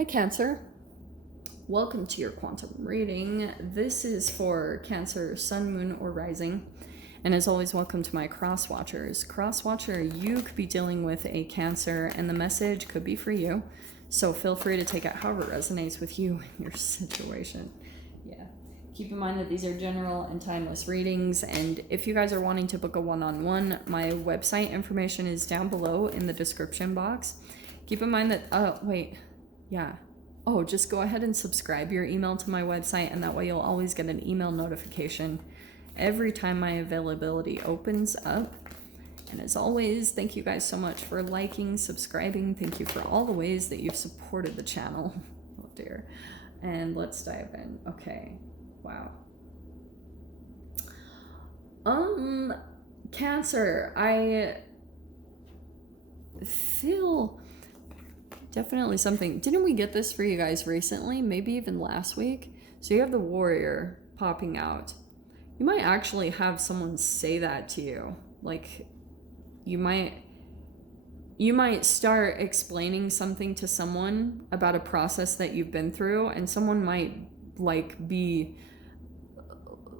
Hi Cancer, welcome to your quantum reading. This is for Cancer, Sun, Moon, or Rising. And as always, welcome to my cross watchers. Cross watcher, you could be dealing with a Cancer and the message could be for you. So feel free to take it however it resonates with you and your situation. Yeah. Keep in mind that these are general and timeless readings. And if you guys are wanting to book a one-on-one, my website information is down below in the description box. Keep in mind that, just go ahead and subscribe your email to my website, and that way you'll always get an email notification every time my availability opens up. And as always, thank you guys so much for liking, subscribing. Thank you for all the ways that you've supported the channel. Oh dear. And let's dive in. Okay. Wow. Cancer, I feel definitely something. Didn't we get this for you guys recently? Maybe even last week? So you have the Warrior popping out. You might actually have someone say that to you. Like, you might start explaining something to someone about a process that you've been through, and someone might like be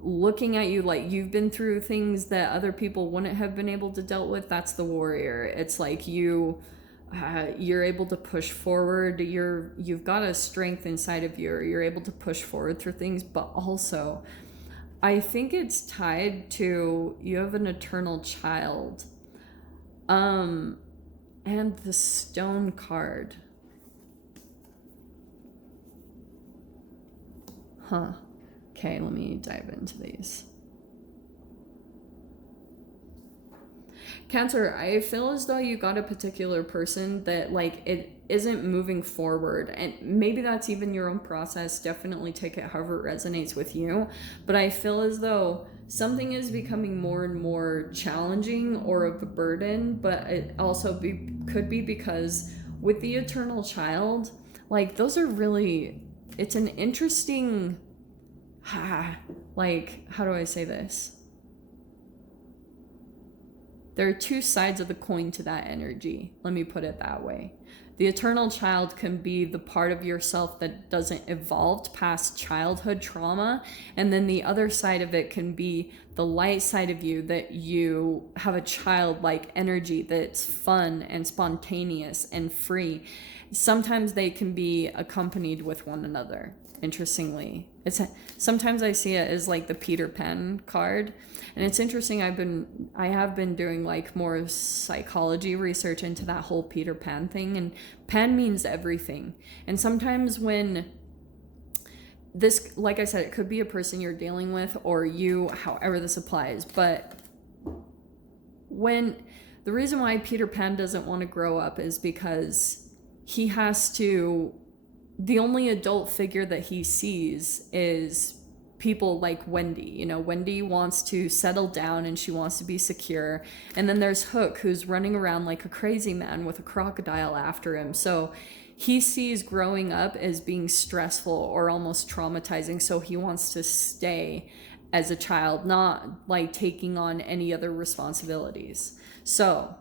looking at you like you've been through things that other people wouldn't have been able to deal with. That's the Warrior. It's like you're able to push forward. You've got a strength inside of you. You're able to push forward through things, but also I think it's tied to you have an eternal child. And the Stone card. Huh. Okay, let me dive into these. Cancer, I feel as though you got a particular person that like it isn't moving forward, and maybe that's even your own process. Definitely take it however it resonates with you, but I feel as though something is becoming more and more challenging or of a burden, but it also could be because with the eternal child, like those are really, it's an interesting, like, how do I say this? There are two sides of the coin to that energy. Let me put it that way. The eternal child can be the part of yourself that doesn't evolve past childhood trauma. And then the other side of it can be the light side of you, that you have a childlike energy that's fun and spontaneous and free. Sometimes they can be accompanied with one another. Interestingly, sometimes I see it as like the Peter Pan card, and it's interesting. I have been doing like more psychology research into that whole Peter Pan thing, and Pan means everything. And sometimes when this, like I said, it could be a person you're dealing with or you, however this applies, but when the reason why Peter Pan doesn't want to grow up is because he has to, the only adult figure that he sees is people like Wendy. You know, Wendy wants to settle down and she wants to be secure. And then there's Hook, who's running around like a crazy man with a crocodile after him. So he sees growing up as being stressful or almost traumatizing. So he wants to stay as a child, not like taking on any other responsibilities. So,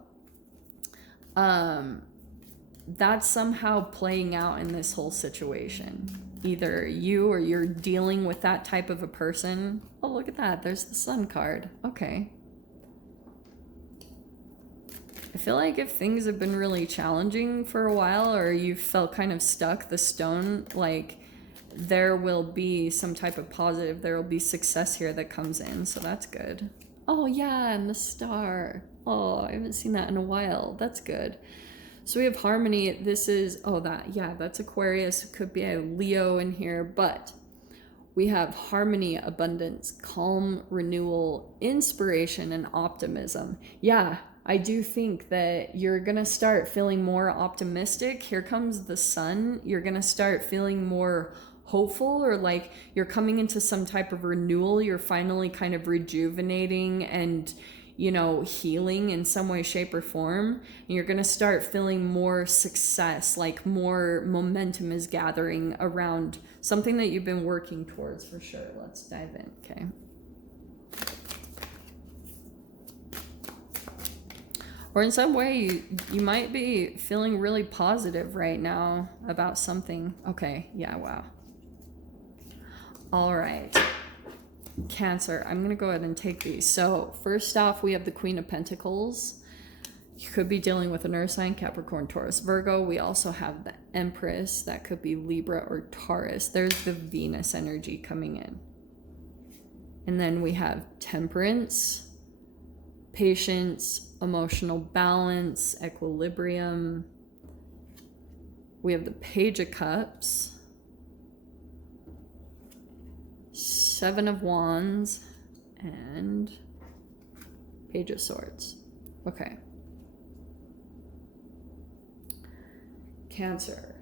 that's somehow playing out in this whole situation. Either you or you're dealing with that type of a person. Oh, look at that. There's the Sun card. Okay. I feel like if things have been really challenging for a while, or you felt kind of stuck, the Stone, like there will be some type of positive. There will be success here that comes in. So that's good. Oh yeah, and the Star. Oh, I haven't seen that in a while. That's good. So we have Harmony. This is, that's Aquarius. It could be a Leo in here, but we have Harmony, Abundance, Calm, Renewal, Inspiration, and Optimism. Yeah, I do think that you're going to start feeling more optimistic. Here comes the Sun. You're going to start feeling more hopeful, or like you're coming into some type of renewal. You're finally kind of rejuvenating and, you know, healing in some way, shape, or form. And you're going to start feeling more success, like more momentum is gathering around something that you've been working towards for sure. Let's dive in, okay? Or in some way, you might be feeling really positive right now about something. Okay, yeah, wow. All right. Cancer, I'm going to go ahead and take these. So first off, we have the Queen of Pentacles. You could be dealing with an earth sign, Capricorn, Taurus, Virgo. We also have the Empress. That could be Libra or Taurus. There's the Venus energy coming in. And then we have Temperance, patience, emotional balance, equilibrium. We have the Page of Cups, Seven of Wands, and Page of Swords. Okay. Cancer.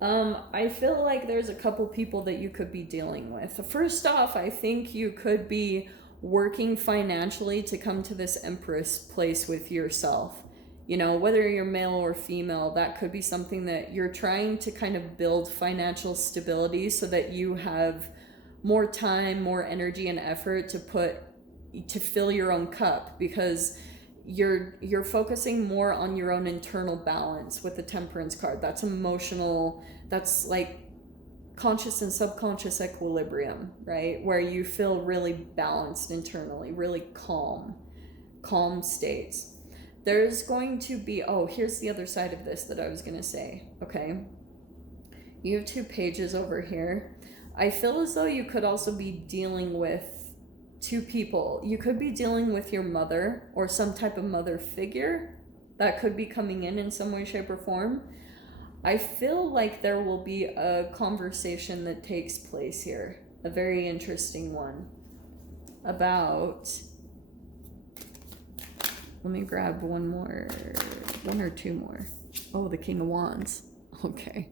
I feel like there's a couple people that you could be dealing with. First off, I think you could be working financially to come to this Empress place with yourself. You know, whether you're male or female, that could be something that you're trying to kind of build financial stability so that you have more time, more energy and effort to fill your own cup, because you're focusing more on your own internal balance with the Temperance card. That's emotional, that's like conscious and subconscious equilibrium, right? Where you feel really balanced internally, really calm states. There's going to be, here's the other side of this that I was going to say, okay? You have 2 pages over here. I feel as though you could also be dealing with 2 people. You could be dealing with your mother or some type of mother figure that could be coming in some way, shape, or form. I feel like there will be a conversation that takes place here, a very interesting one, about, let me grab one or two more. Oh, the King of Wands. Okay.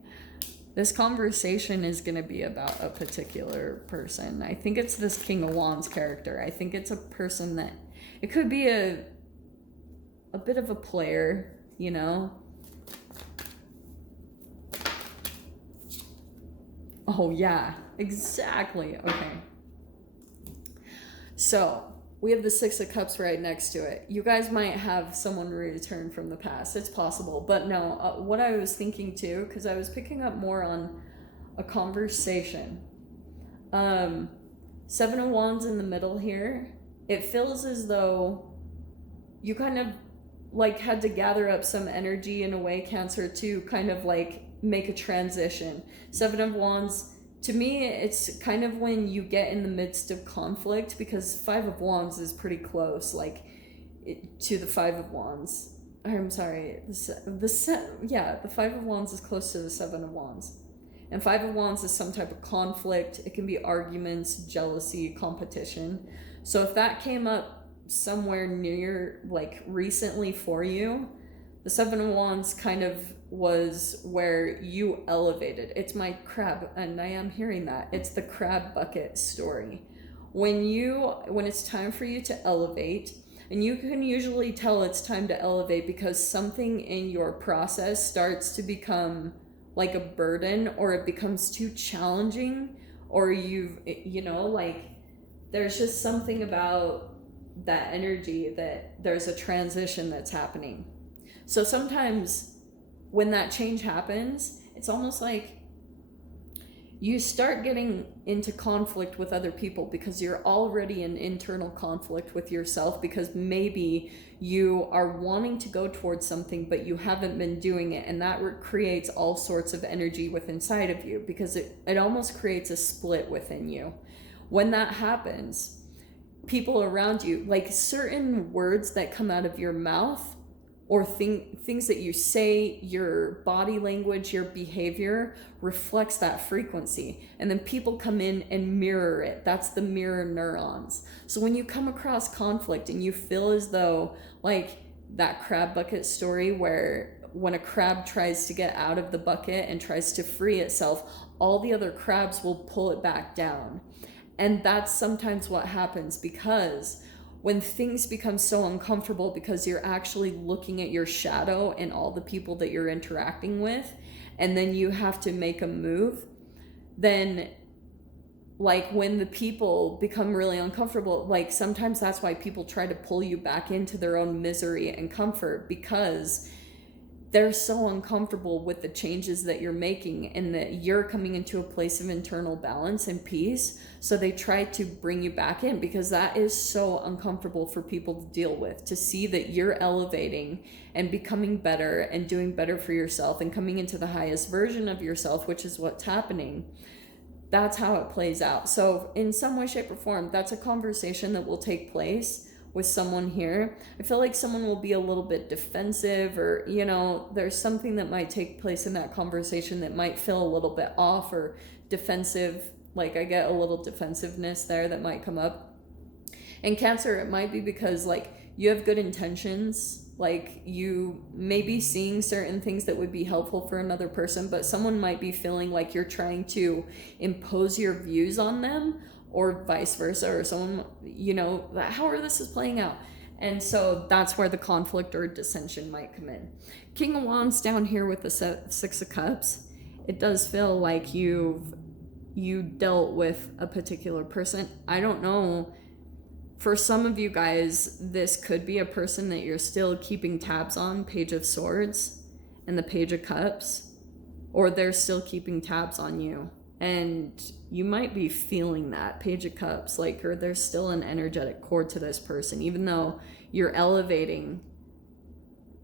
This conversation is going to be about a particular person. I think it's this King of Wands character. I think it's a person that, it could be a bit of a player, you know? Oh, yeah, exactly. Okay. So we have the 6 of Cups right next to it. You guys might have someone return from the past. It's possible. But no, what I was thinking too, because I was picking up more on a conversation. 7 of Wands in the middle here. It feels as though you kind of like had to gather up some energy in a way, Cancer, to kind of like make a transition. 7 of Wands, to me, it's kind of when you get in the midst of conflict, because 5 of Wands is pretty close, like, to the 5 of Wands. I'm sorry, the 5 of Wands is close to the 7 of Wands. And 5 of Wands is some type of conflict. It can be arguments, jealousy, competition. So if that came up somewhere near, like, recently for you, the 7 of Wands kind of was where you elevated. It's my crab, and I am hearing that. It's the crab bucket story. When it's time for you to elevate, and you can usually tell it's time to elevate because something in your process starts to become like a burden, or it becomes too challenging, or there's just something about that energy that there's a transition that's happening. So sometimes when that change happens, it's almost like you start getting into conflict with other people because you're already in internal conflict with yourself, because maybe you are wanting to go towards something but you haven't been doing it, and that creates all sorts of energy within inside of you, because it almost creates a split within you. When that happens, people around you, like certain words that come out of your mouth, or things that you say, your body language, your behavior reflects that frequency. And then people come in and mirror it. That's the mirror neurons. So when you come across conflict and you feel as though, like that crab bucket story, where when a crab tries to get out of the bucket and tries to free itself, all the other crabs will pull it back down. And that's sometimes what happens, because when things become so uncomfortable because you're actually looking at your shadow and all the people that you're interacting with, and then you have to make a move, then like when the people become really uncomfortable, like sometimes that's why people try to pull you back into their own misery and comfort, because they're so uncomfortable with the changes that you're making and that you're coming into a place of internal balance and peace. So they try to bring you back in, because that is so uncomfortable for people to deal with, to see that you're elevating and becoming better and doing better for yourself and coming into the highest version of yourself, which is what's happening. That's how it plays out. So in some way, shape, or form, that's a conversation that will take place with someone here. I feel like someone will be a little bit defensive, or, you know, there's something that might take place in that conversation that might feel a little bit off or defensive. Like I get a little defensiveness there that might come up. And Cancer, it might be because like you have good intentions. Like you may be seeing certain things that would be helpful for another person, but someone might be feeling like you're trying to impose your views on them, or vice versa, or someone, you know, however this is playing out. And so that's where the conflict or dissension might come in. King of Wands down here with the Six of Cups. It does feel like you dealt with a particular person. I don't know. For some of you guys, this could be a person that you're still keeping tabs on, Page of Swords and the Page of Cups, or they're still keeping tabs on you. And you might be feeling that Page of Cups, like, or there's still an energetic cord to this person. Even though you're elevating,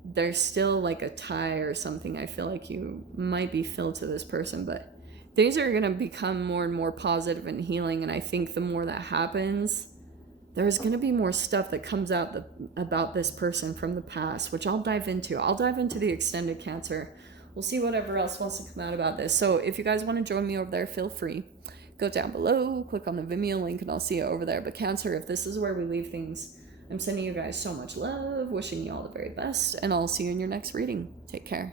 there's still like a tie or something. I feel like you might be filled to this person, but things are going to become more and more positive and healing. And I think the more that happens, there's going to be more stuff that comes out about this person from the past, which I'll dive into. I'll dive into the extended Cancer. We'll see whatever else wants to come out about this. So if you guys want to join me over there, feel free. Go down below, click on the Vimeo link, and I'll see you over there. But Cancer, if this is where we leave things, I'm sending you guys so much love, wishing you all the very best, and I'll see you in your next reading. Take care.